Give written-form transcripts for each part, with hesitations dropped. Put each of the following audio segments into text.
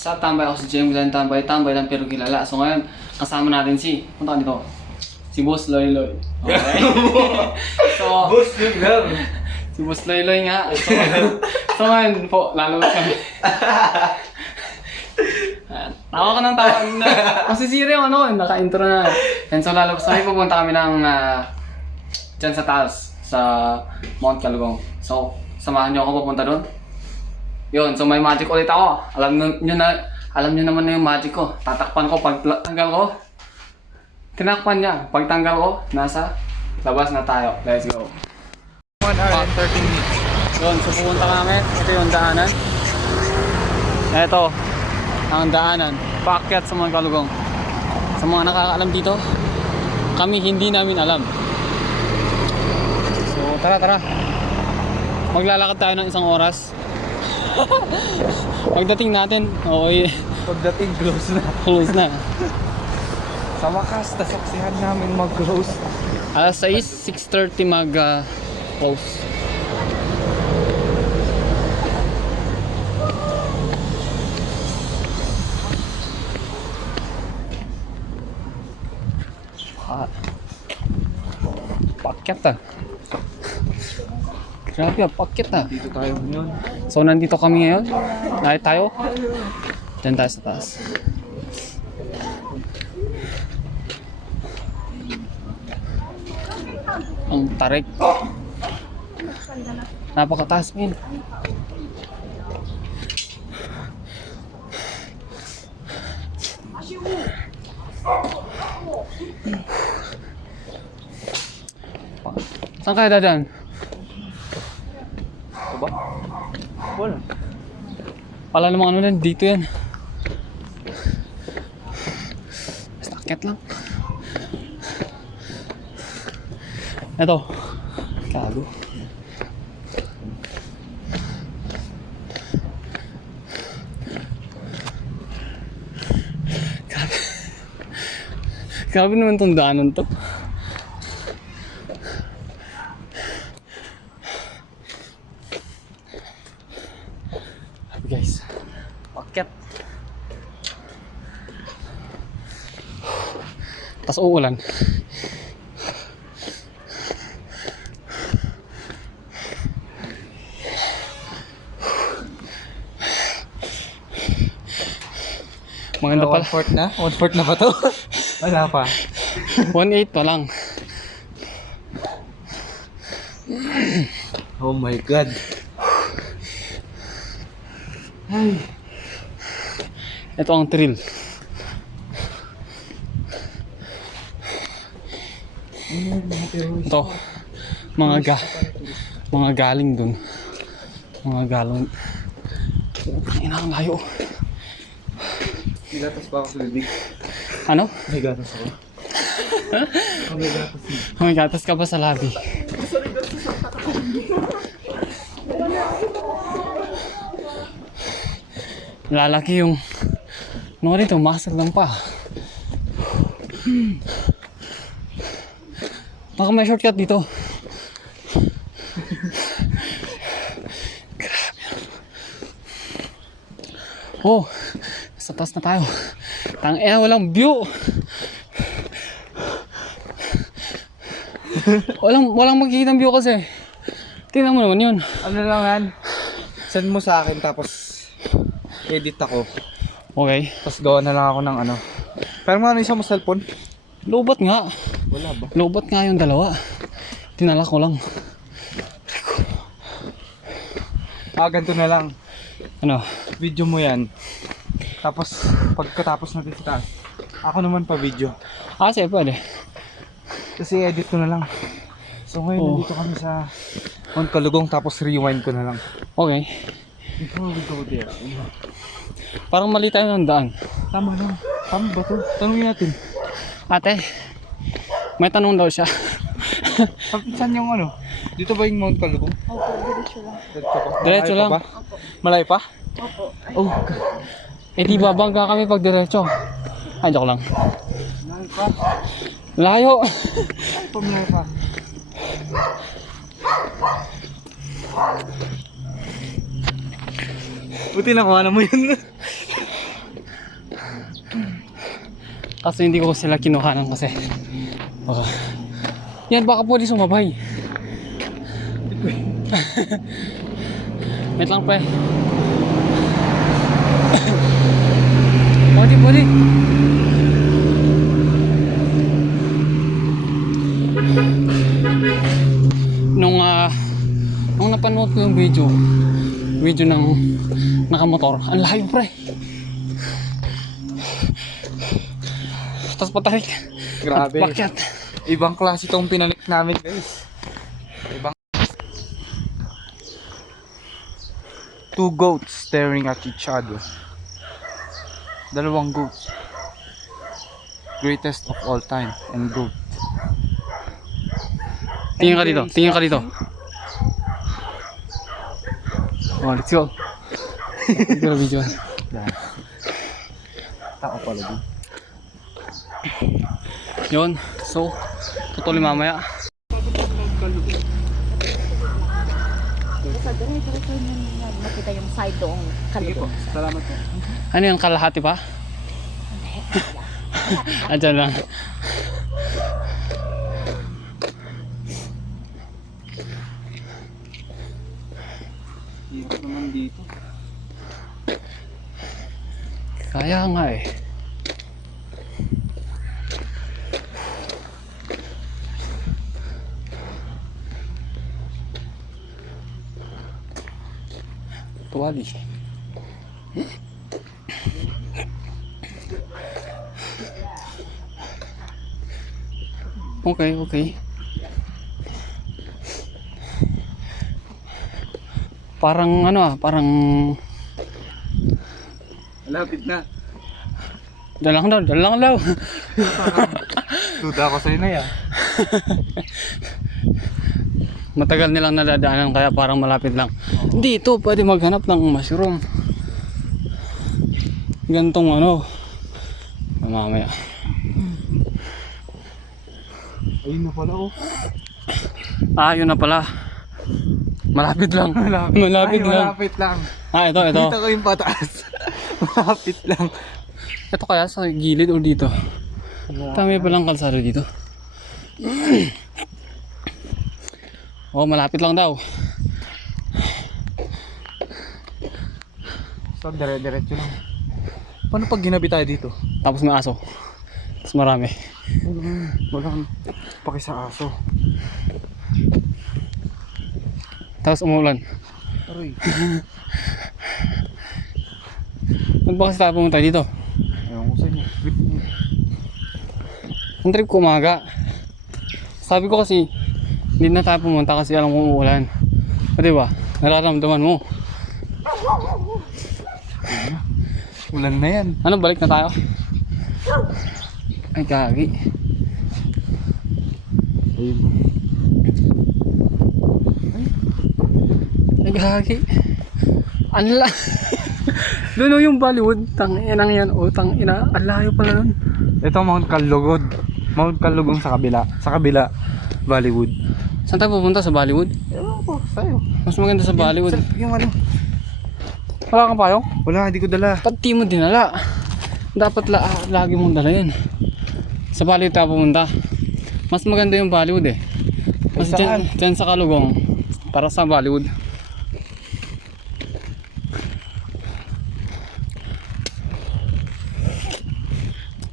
Sa tambay ako si James and tambay lang pero kilala. So ngayon, kasama natin punta ka dito, si Boss Loy Loy. Okay? So, Boss yun lang. si Boss Loy Loy nga. So ngayon po, lalabas kami. Tawa ka ng tawa. Masisira yung naka-intro na. And so lalabas kami, pupunta kami ng dyan sa taas, sa Mount Calugong. So, samahan niyo ako papunta doon. Yun, so may magic ulit ako. Alam niyo naman na yung magic ko. Tatakpan ko pag tanggal ko. Tinakpan niya. Pag tanggal ko, nasa labas na tayo. Let's go. 1 hour and 13 minutes. Yun, so pupunta kami. Ito yung daanan. Ito, ang daanan. Paakyat sa mga Calugong. Sa mga nakakaalam dito, kami hindi namin alam. So, tara. Maglalakad tayo ng 1 oras. Pagdating natin, Pagdating close na. sa wakas, nasaksihan namin mag-close. Alas 6:30 close. Pakyat ah. Grabe ah, pakyat ah. Dito tayo ngayon. So nandito kami ngayon. Lahat tayo. Diyan tayo sa taas. Ang tarik. Napakataas, min. Saan kayo dadaan? Ba? Wala. Pala namang din, dito yan. Basta akyat lang. Ito. Kago. Grabe naman tong daanan to. Guys, pakyat. Tas uulan. Maganda pala. 1/4 na? 1/4 na ba to? Wala pa. 1/8 pa lang. Oh my God. Ay. Ito ang thrill. Ito. Mga galing dun. Mga galing. Ina ang layo. May gatas ba ako sa bibig? Ano? May gatas ako. May gatas. May gatas ka ba sa labi? Lalaki yung dito, masal lang pa. Baka may shortcut dito. Grabe. Oh, sa taas na tayo. Tangina, walang view. Walang makikita ng view kasi. Tingnan mo naman yun. Ano lang yan? Send mo sa akin tapos edit ako. Okay. Tapos gawa na lang ako ng ano. Pero ano isa mo cellphone? Lobat nga. Wala ba? Lobat nga yung dalawa. Tinala ko lang. Ganito na lang. Ano? Video mo yan. Tapos pagkatapos natin sa taas, ako naman pa video. Sige, pwede. Kasi edit ko na lang. So ngayon nandito kami sa Mount Calugong tapos rewind ko na lang. Okay. Before we go there. Parang mali tayo ng daan. Tama lang. Tama ba to? Tanungin natin. Ate, may tanong daw siya. Saan yung ano? Dito ba yung Mount Calugong? Opo, diretso lang. Diretso pa? Diretso lang. Malayo pa? Opo. Oh. Eh di babangga kami pag diretso. Ay, joke lang. Malayo pa? Layo. Ay, pamilya pa. Buti nakuha na mo yun. Kaso hindi ko sila kinuhanan kasi baka yan, baka pwede sumabay. Wait lang pa eh. Pwede. Nung napanood ko yung video ng nakamotor, ang layo pre. Tapos patarik. Grabe. Pakyat. Ibang klase itong pinanik namin guys. Ibang... Two goats staring at each other. Dalawang goats. Greatest of all time and goat. Tingin ka dito. Oh, let's go. Video. Tao pala din. Yun, so tutuloy mamaya. Sa dire-diretso niyo makita yung side doong kalugong. Salamat po. Ano yung kalahati pa? Andyan lang. Hirap naman dito. Kaya nga eh. Tuwali. Okay. Parang parang Malapit na. dalang daw. Duda ako sa'yo na yan. Matagal nilang nadadaanan kaya parang malapit lang. Dito pwede maghanap ng mushroom. Gantong mamaya. Ayun na pala oh. Yun na pala. Malapit lang. Malapit lang. Malapit lang. Ito. Kita ko yung pataas. Malapit lang. Ito kaya sa gilid o dito? Tama palang kalsada dito. Oh, malapit lang daw. So, dire-diretso lang. Paano pag ginabi tayo dito? Tapos may aso. Tapos marami. Walang paki sa aso. Tapos umulan. Aroy. Ba't ba kasi tayo pumunta dito? Ewan ko sa'yo. Trip niya. Ang trip ko umaga. Sabi ko kasi hindi na tayo pumunta kasi alam kong uulan. O diba? Nararamdaman mo. Ulan na yan. Ano, balik na tayo? Ay, gagi. Ayun. Ay, gagi. Anla. Doon yung Bollywood. Tang-inang yan. O, tang-ina. Ang layo pala doon. Ito Mount Kalugod. Mount Kalugong sa kabila. Sa kabila. Bollywood. Saan tayo pupunta? Sa Bollywood? Ewan ko. Sa'yo. Mas maganda sa Bollywood. Yung ano. Wala kang payong? Wala, hindi ko dala. Ba't di mo dinala? Dapat lagi mong dala yan. Sa Bollywood tayo pumunta. Mas maganda yung Bollywood eh. Kasi saan? dyan sa Kalugong. Para sa Bollywood.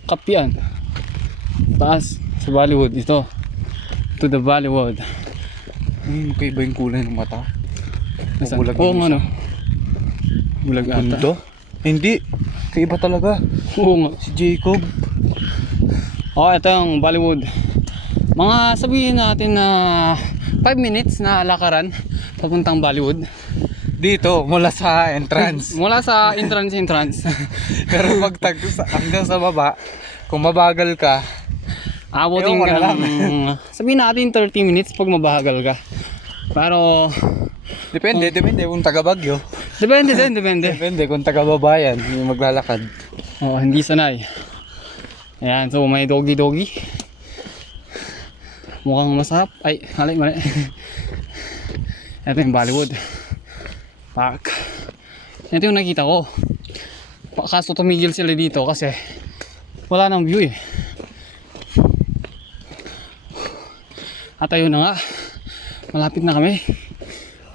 Kapian. Taas. Sa Bollywood. Ito. To the Bollywood. Ayun, kaiba yung kulay ng mata. Nasaan? Bulag Oo yung nga isa. no. Bulag ata. Gundo? Hindi. Kaiba talaga. Oo nga. Si Jacob. Ito yung Bollywood. Mga sabihin natin na 5 minutes na lakaran papuntang Bollywood. Dito, mula sa entrance. Mula sa entrance. Pero pag hanggang sa baba, kung mabagal ka, Abutin Ewan ko ka na lang. sabihin natin 30 minutes pag mabagal ka. Pero depende kung taga Baguio. depende. Depende kung taga Babayan, yung maglalakad. Hindi sanay. Ayan, so may doggy. Mukhang masarap. Ay, mali. Ito yung Bollywood Park. Ito yung nakita ko. Kaso tumigil sila dito kasi wala nang view eh. At ayun na nga, malapit na kami.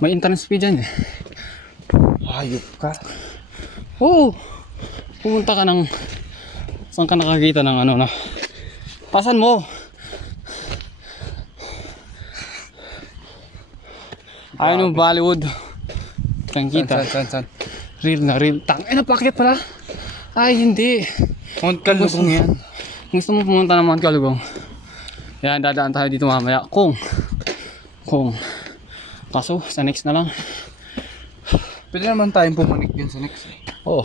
May entrance fee dyan eh. Hayop ka. Oo, pumunta ka ng, saan ka nakakita ng ano na, pasan mo. Ayun yung Bollywood. Kang kita. San? Real na real. Tangay na, packet pala. Ay, hindi. Mount Kalugong yan. Gusto mo pumunta ng Mount Kalugong? Yan, dadaan tayo dito mamaya. Kung. Kaso, sa next na lang. Pwede naman tayong pumanik yun sa next. Oo.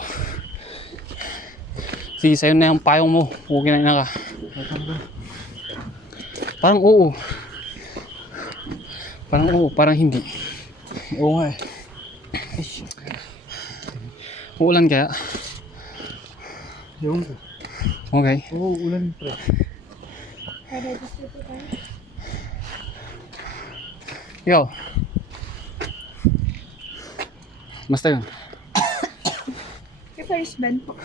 Sige, sa'yo na yung payong mo. Okay na ka. Parang oo. Parang hindi. Oo nga eh. Uulan kaya? Yung ko. Okay. Oo, ulan pre. Ikaw. Basta yun. First band po.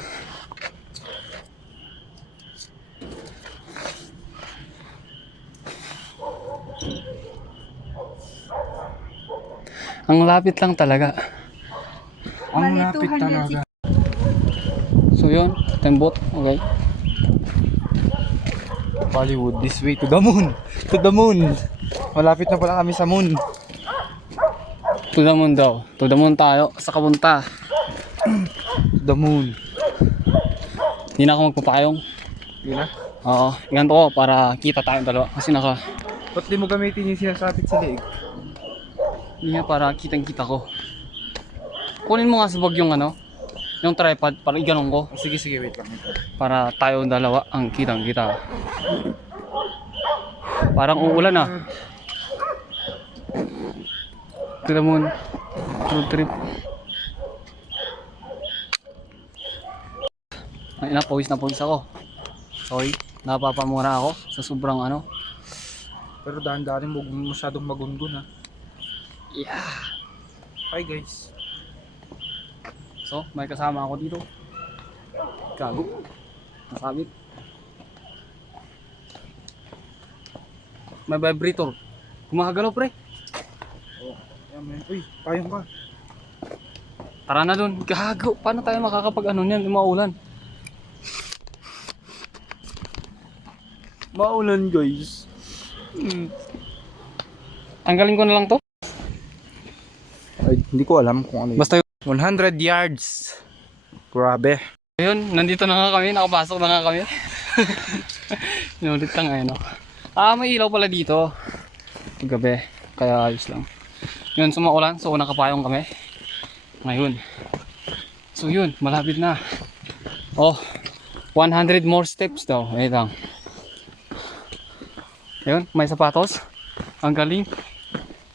Ang lapit lang talaga. Ang Bali, lapit 260. talaga. So yun, tembot. Okay. Bollywood, this way to the moon. To the moon. Malapit na pala kami sa moon. To the moon daw. To the moon tayo. Sa kapunta. To the moon. Hindi na ako magpapayong. Yun na. Oo. Ganito ko para kita tayong dalawa. Kasi Ba't di mo gamitin yung sinasabit sa leeg? hindi nga para kitang kita ko. Kunin mo nga sa bag yung ano. Yung tripod para iganong ko. Oh, sige, wait lang. Para tayo dalawa ang kitang kita. Parang uulan ah. To the moon. Road trip. Ay, pawis na pawis ako. Sorry, napapamura ako sa sobrang ano. Pero dahan-dahan mo masyadong magungun ha. Yeah. Hi guys. So, may kasama ako dito. Gago. Nasabit. May vibrator. Gumagalaw pre. Uy, payong ka. Tara na dun. Gago. Paano tayo makakapag ano niyan? Maulan. Maulan guys. Tanggalin ko na lang to. Ay, hindi ko alam kung ano yun. Basta 100 yards. Grabe. yun, nandito na nga kami. Nakapasok na nga kami. Inulit lang ngayon. May ilaw pala dito. Gabi. Kaya ayos lang. Yun, sumaulan. So, nakapayong kami. Ngayon. So, yun. Malapit na. Oh, 100 more steps daw. Wait lang. Ayun, may sapatos. Ang galing.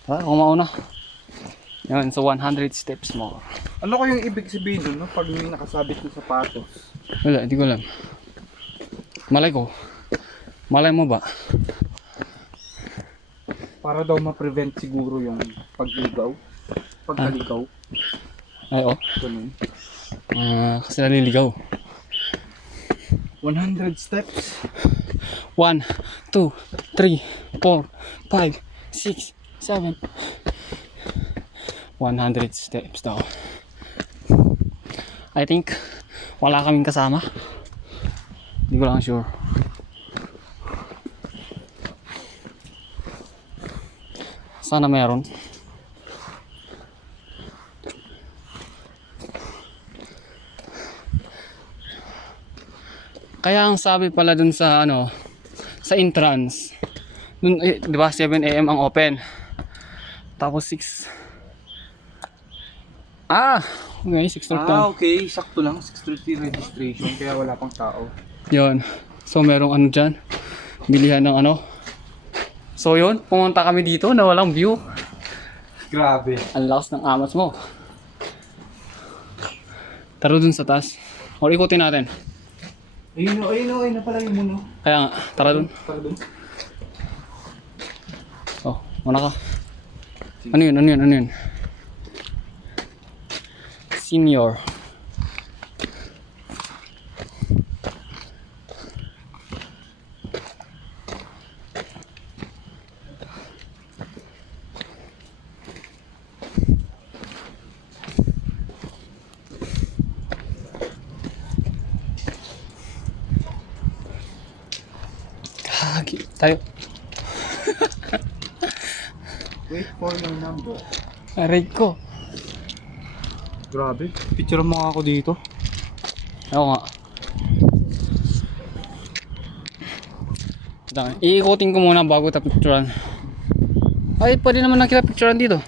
Kung mauna. Yun, so 100 steps more. Ano kayong ibig sabihin nun, no? Pag may nakasabit ng sapatos? Wala, hindi ko alam. Malay ko. Malay mo ba? Para daw ma-prevent siguro yung pag-ligaw. Pagkaligaw. Ay, oh. Ganun. Kasi naliligaw. 100 steps. 1, 2, 3, 4, 5, 6, 7. 100 steps daw. I think wala kaming kasama. Hindi ko lang sure. Sana meron. Kaya ang sabi pala dun sa ano, sa entrance, dun, di ba 7 AM ang open. Tapos 6. Okay, 6:30. Okay. Sakto lang. 6:30 registration. Kaya wala pang tao. Yun. So merong ano dyan, bilihan ng ano. So yun, pumunta kami dito na walang view. Grabe. Ang lakas ng amas mo. Tara dun sa taas. O ikutin natin. Ayun na pala yung muno. Kaya nga, tara dun. Tara dun. Oh, muna ka. Ano yun? Senior. Tayo. Wait for my number. Aray ko. Grabe. Picture mo nga ako dito. Oo nga. Iikutin ko muna bago tayo picturean. Ay, pwede naman na kita picturean dito.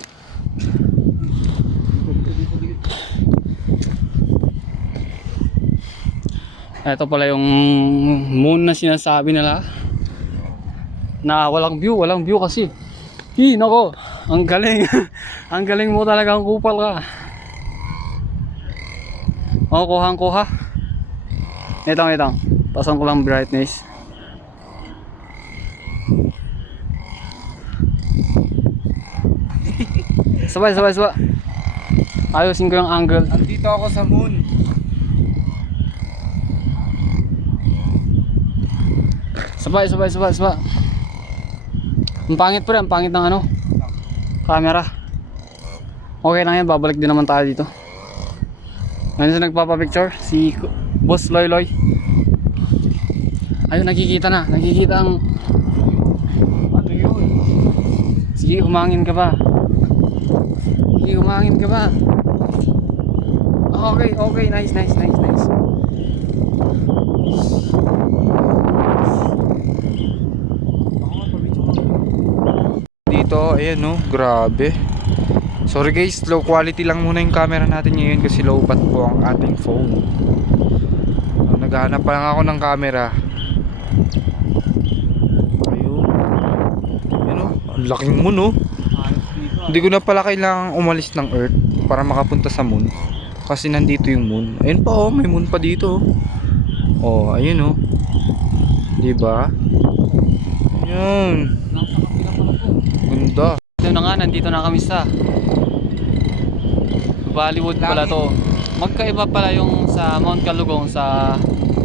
Ito pala yung moon na sinasabi nila. Na walang view kasi. Nako, ang galing. Ang galing mo talagang kupal ka. Oh, kuha. Itong. Tasan ko lang brightness. Sabay. Ayusin ko yung angle. Andito ako sa moon. Sabay. Ang pangit po rin, ang pangit ng ano, camera. Okay lang yan, babalik din naman tayo dito. Ngayon sa nagpapapicture, si Boss Loy. Ayun, nakikita ang... Ano yun? Sige, humangin ka ba? Okay, nice. Dito, ayan no, grabe. Sorry guys, low quality lang muna yung camera natin ngayon kasi low bat po ang ating phone. Naghahanap pa lang ako ng camera. Ayun. Ayun oh, ang laking moon oh. Hindi ko na pala kailangang umalis ng Earth para makapunta sa moon. Kasi nandito yung moon. Ayun pa oh, may moon pa dito. Oh, ayun oh. Diba? Ayun. Ganda. Ito na nga, nandito na kami sa Bollywood pala to. Magkaiba pala yung sa Mount Kalugong sa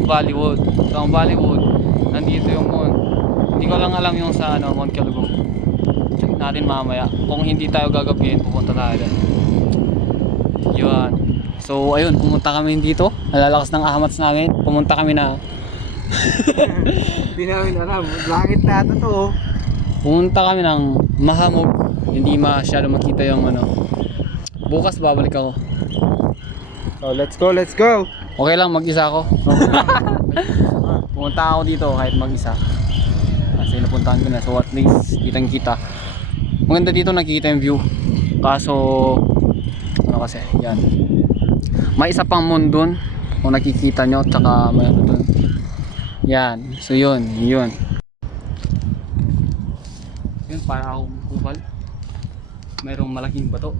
Bollywood. Sa Bollywood, nandito yung moon. Hindi ko lang alam yung sa Mount Kalugong. Check natin mamaya. Kung hindi tayo gagabihin, pupunta tayo doon. Yun. So ayun, pumunta kami dito. Nalalakas ng ahmats namin. Pumunta kami na Hindi namin alam. Langit na ito to oh. Pumunta kami ng Mahamog. Hindi masyado makita yung Bukas babalik ako. Oh, let's go. Okay lang, mag-isa ako. Pumunta ako dito kahit mag-isa. Kasi napuntahan ko na. So at least, kitang-kita. Maganda dito, nakikita yung view. Kaso, kasi, yan. May isa pang moon dun. Kung nakikita nyo, tsaka may dun. Yan. So yun. Yun, para akong kupal. Mayroong malaking bato.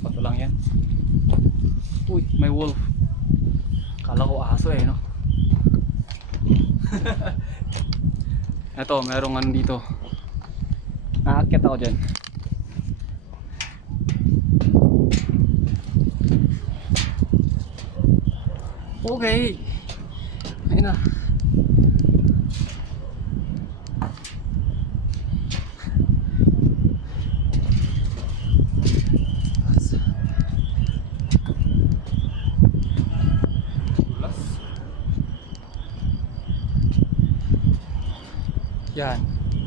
Bato lang yan. Uy, may wolf. Kala ko aso no? Eto, mayroong dito. Aakyat ako dyan. Okay. Ayun na. Yan,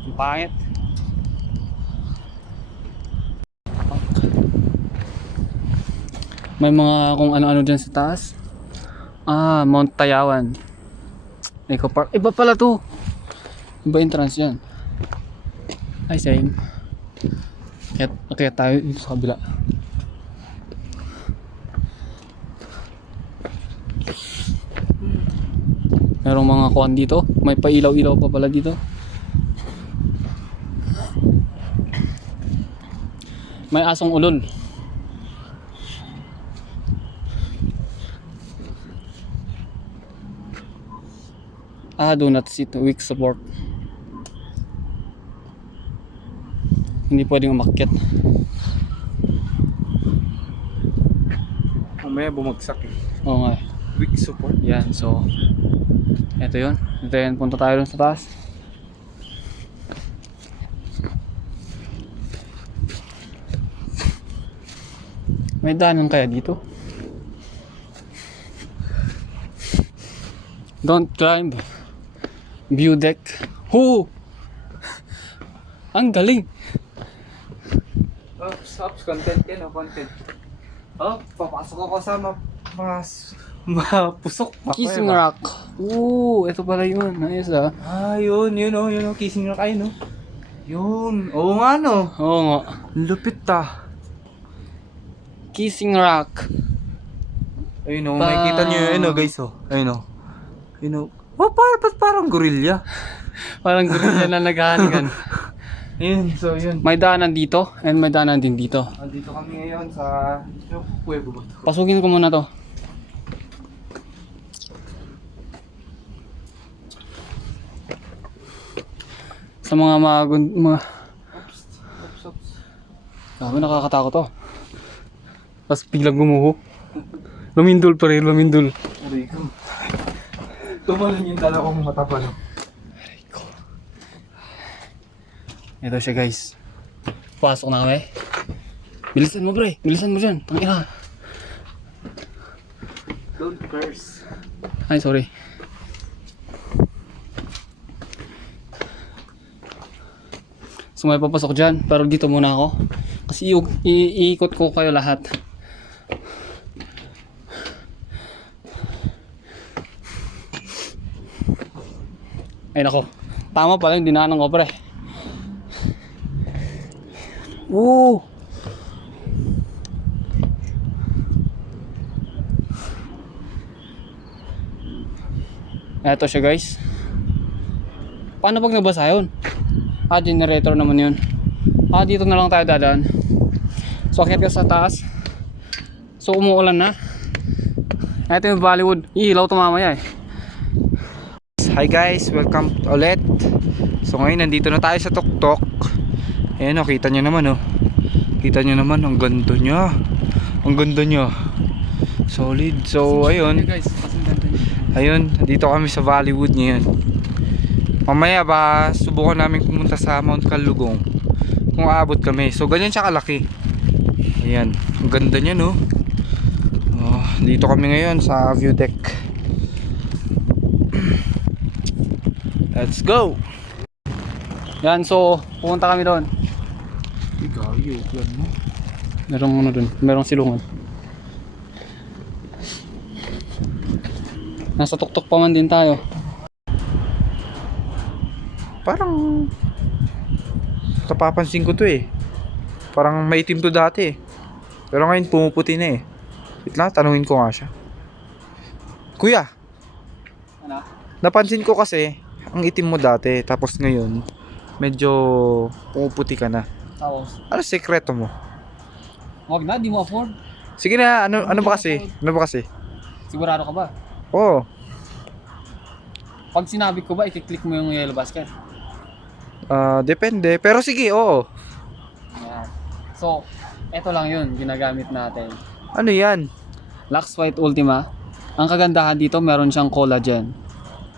ang pangit. May mga kung ano-ano dyan sa taas. Mount Tayawan Eco Park. Iba pala to. Iba entrance yan. Ay, same. Kaya tayo dito sa kabila. Merong mga kuwan dito. May pailaw-ilaw pa pala dito. May asong ulol. Do not sit, weak support. Hindi pwedeng umakyat. Mamaya bumagsak eh. Oo nga. Weak support. Yan, so ito yun. Then punta tayo dun sa taas. May daanan kaya dito? Don't climb. View deck. Ho! Ang galing. Ops, content yan, content. Papasok ako sa mapusok. Kissing Rock. Oo, ito pala yun. Ayos ah. Yun, Kissing Rock, ayun, no. Yun, oo nga, no. Oo nga. Lupit, Kissing Rock. Ayun, makikita nyo yun, guys, Ayun, Ayun, parang gorilla. Parang gorilla na naghahalikan. Ayun, so yun. May daanan dito and may daanan din dito. Andito kami ngayon sa Pueblo ba to? Pasukin ko muna to. Sa mga Ops. Sabi nakakatakot to. Tapos biglang gumuho. Lumindol pa rin, lumindol. Aray ko. Tumalon yung dalawang mata pa, no? Ito siya guys. Pasok na kami. Bilisan mo pre, bilisan mo dyan. Tangina. Don't curse. Ay sorry. So may papasok dyan, pero dito muna ako. Kasi iikot ko kayo lahat. Ay nako, tama pala yung dinaanan ko pre. Woo! Eto siya guys. Paano pag nabasa yun? Generator naman yun. Dito na lang tayo dadaan. So akyat ka sa taas. So umuulan na. Eto yung Bollywood. Ihilaw to mamaya eh. Hi guys, welcome ulit. So ngayon nandito na tayo sa tuktok. Ayan kita nyo naman Kita nyo naman, ang ganda niya. Ang ganda niya. Solid. So ayun. Ayun, dito kami sa Bollywood ngayon. Mamaya subukan namin pumunta sa Mount Kalugong kung aabot kami. So ganyan siya kalaki. Ayan, ang ganda niya dito kami ngayon sa view deck. Let's go. Yan, so pupunta kami doon. Igayo, plan mo. Merong doon, merong silungan. Nasa tuktok pa man din tayo. Parang napapansin ko to Parang maitim to dati pero ngayon pumuputi na Wait lang, tanungin ko nga siya. Kuya, Ano? napansin ko kasi ang itim mo dati tapos ngayon medyo pumuputi ka na. Tapos, Ano sekreto mo? wag na, di mo afford. Sige na, ano ba kasi? Ano ba kasi? Sigurado ka ba? Oo. Pag sinabi ko ba, i-click mo yung yellow basket? Depende. Pero sige, oo. Ayan. So, eto lang yun, ginagamit natin. Ano yan? Lux White Ultima. Ang kagandahan dito, meron siyang collagen.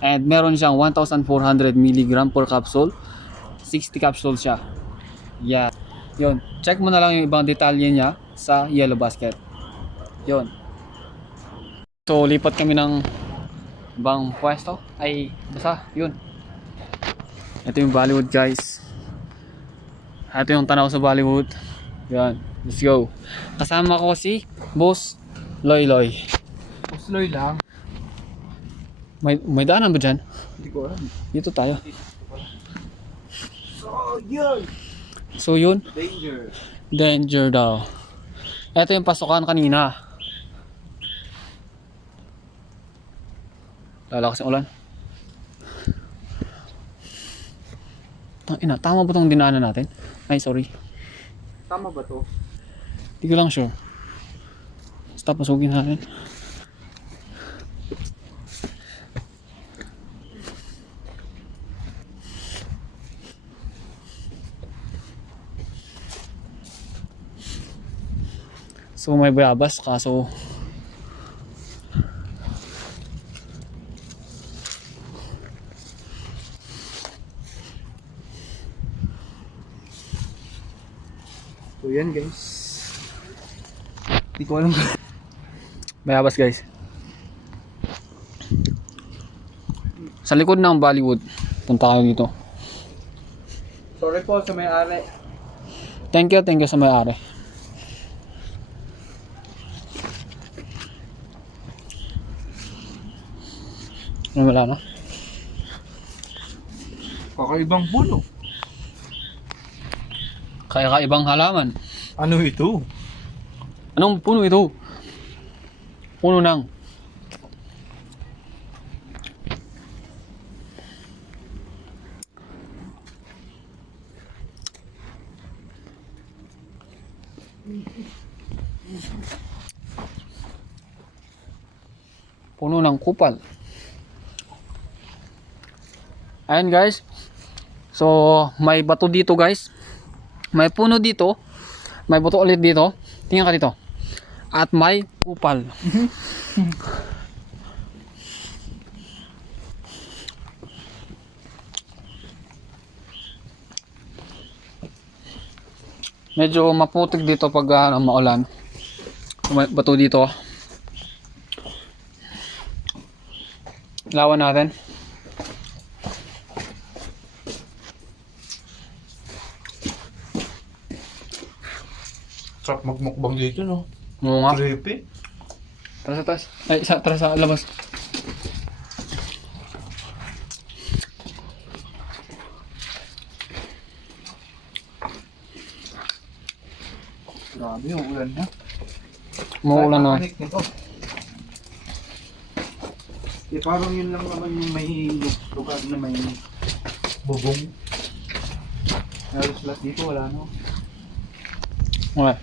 And meron siyang 1,400 mg per capsule. 60 capsules siya. Yeah. Yun. Check mo na lang yung ibang detalye niya sa yellow basket. Yun. So, lipat kami ng ibang pwesto. Ay, basta, yun. Ito yung Bollywood guys. Ito yung tanaw sa Bollywood. Yan, let's go. Kasama ko si Boss Loy Loy. Slow lang. May daanan ba dyan? Hindi ko alam. Dito tayo. So yun. Danger. Danger daw. Ito yung pasukan kanina. Lalakas yung ulan. Ina, tama ba itong dinaanan natin? Ay, sorry. Tama ba to? Hindi ko lang sure. Basta pasugin natin. So may bayabas kaso So yan guys. Hindi ko alam. bayabas guys. Sa likod ng Bollywood. Punta kayo dito. Sorry po sa may-ari. Thank you sa may-ari. Wala na. Kakaibang puno. Kaya kaibang halaman. Ano ito? Anong puno ito? Puno ng puno ng kupal. Ayan guys. So, may bato dito guys. May puno dito. May bato ulit dito. Tingnan ka dito. At may kupal. Medyo maputik dito pag maulan. May bato dito. Lawan natin. Sarap magmukbang dito, no? Oo nga. Creepy. Tara sa taas. Ay, tara sa labas. Grabe yung ulan na. Maulan na. Connect nito. Eh, parang yun lang naman yung may lugar na may bubong. Halos lahat dito wala, no? Okay.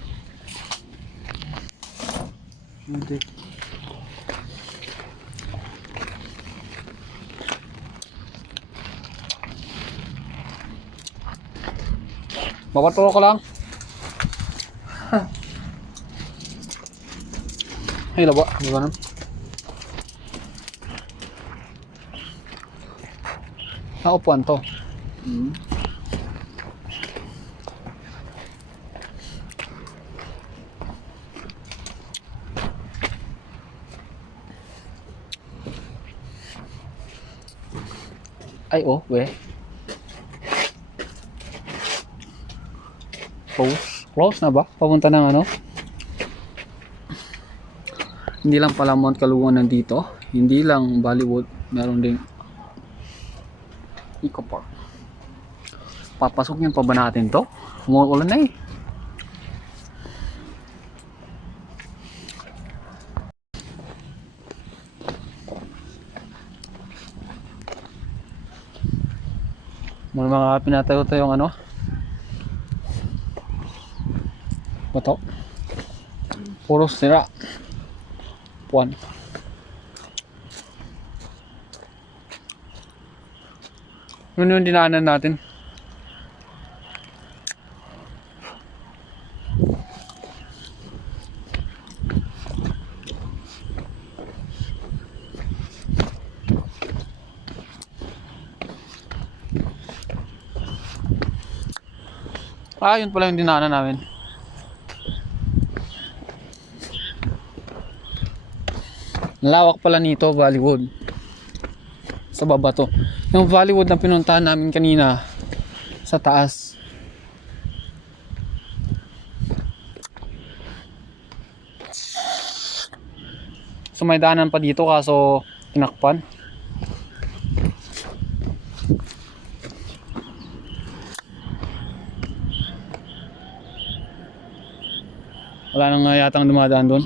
Hindi. Babato ko lang. Ay, laba. Di ba nun? Naupuan to. Ay, oh, we. Close na ba? Papunta ng ano? Hindi lang pala Mount Kalugong nandito. Hindi lang Bollywood. Meron ding Eco Park. Papasukin pa ba natin to? Umuulan na eh. May mga pinatayo-tayo yung ano? Bato. Puro sira. Puan. Yun yung dinaanan natin. Ah, yun pala yung dinaanan namin. Lawak pala nito, Bollywood. Sa baba to. Yung Bollywood na pinuntahan namin kanina sa taas. So may daanan pa dito kaso tinakpan. Wala nang yatang dumadaan doon.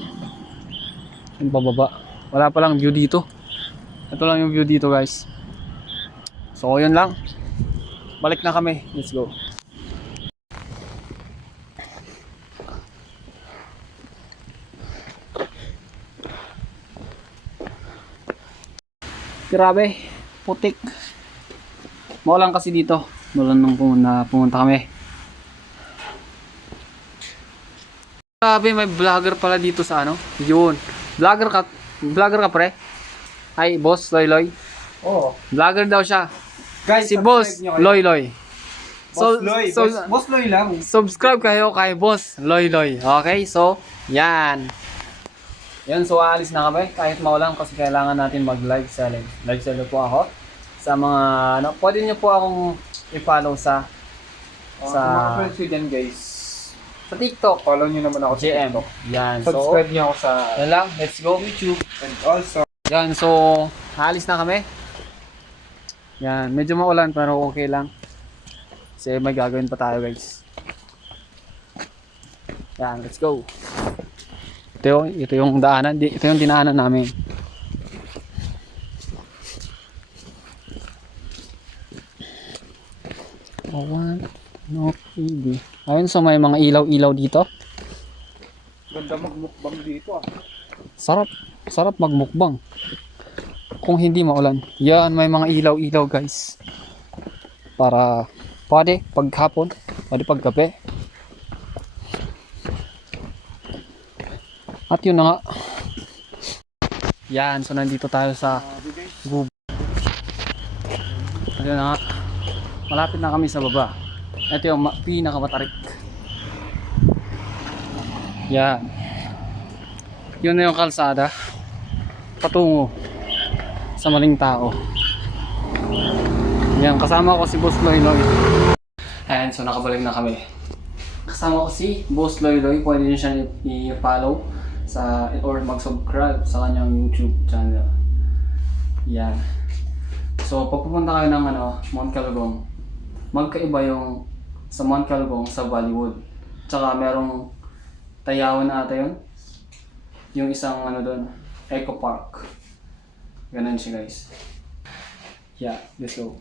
Yung pababa. Wala pa lang view dito. Ito lang yung view dito guys. So yun lang. Balik na kami. Let's go. Grabe. Putik. Maulan kasi dito. Maulan nung pumunta kami. Grabe, may vlogger pala dito sa ano. Yun. Vlogger ka pre? Ay, Boss Loy Loy. Oo. Vlogger daw siya. Guys, Si Boss Loy Loy. Boss Loy. Boss Loy lang. Subscribe kayo kay Boss Loy Loy. Okay? So, yan. Yan, so aalis na kami. Kahit maulan kasi kailangan natin mag live selling. Live seller po ako. sa mga, ano, pwede nyo po akong i-follow sa Sa mga friends ko dyan guys, sa TikTok. follow nyo naman ako sa GM. TikTok. Yan. So, Subscribe nyo ako sa yan lang. Let's go. YouTube. And also, Yan. So, halis na kami. Yan. Medyo maulan pero okay lang. Kasi may gagawin pa tayo guys. Yan. Let's go. Ito yung daanan. Ito yung dinaanan namin. One, no, hindi. Ayun, so may mga ilaw-ilaw dito. ganda magmukbang dito ah. Sarap. Sarap magmukbang. Kung hindi maulan. Yan, may mga ilaw-ilaw guys. Para pwede paghapon, pwede paggabi. At yun na nga. Yan, so nandito tayo sa gubo. At yun na nga. Malapit na kami sa baba. Ito yung pinakamatarik. Yan. Yun na yung kalsada patungo sa maling tao. Yan, kasama ko si Boss Loy Loy. Ayan, so nakabalik na kami. Kasama ko si Boss Loy Loy. Pwede nyo siya i-follow sa or mag-subscribe sa kanyang YouTube channel. Yan. So pagpupunta kayo ng Mount Calugong, magkaiba yung sa Mount Calugong sa Bollywood. Tsaka merong Tayawan na ata yun. Yung isang doon, Eco Park. Ganun siya guys. Yeah, let's go.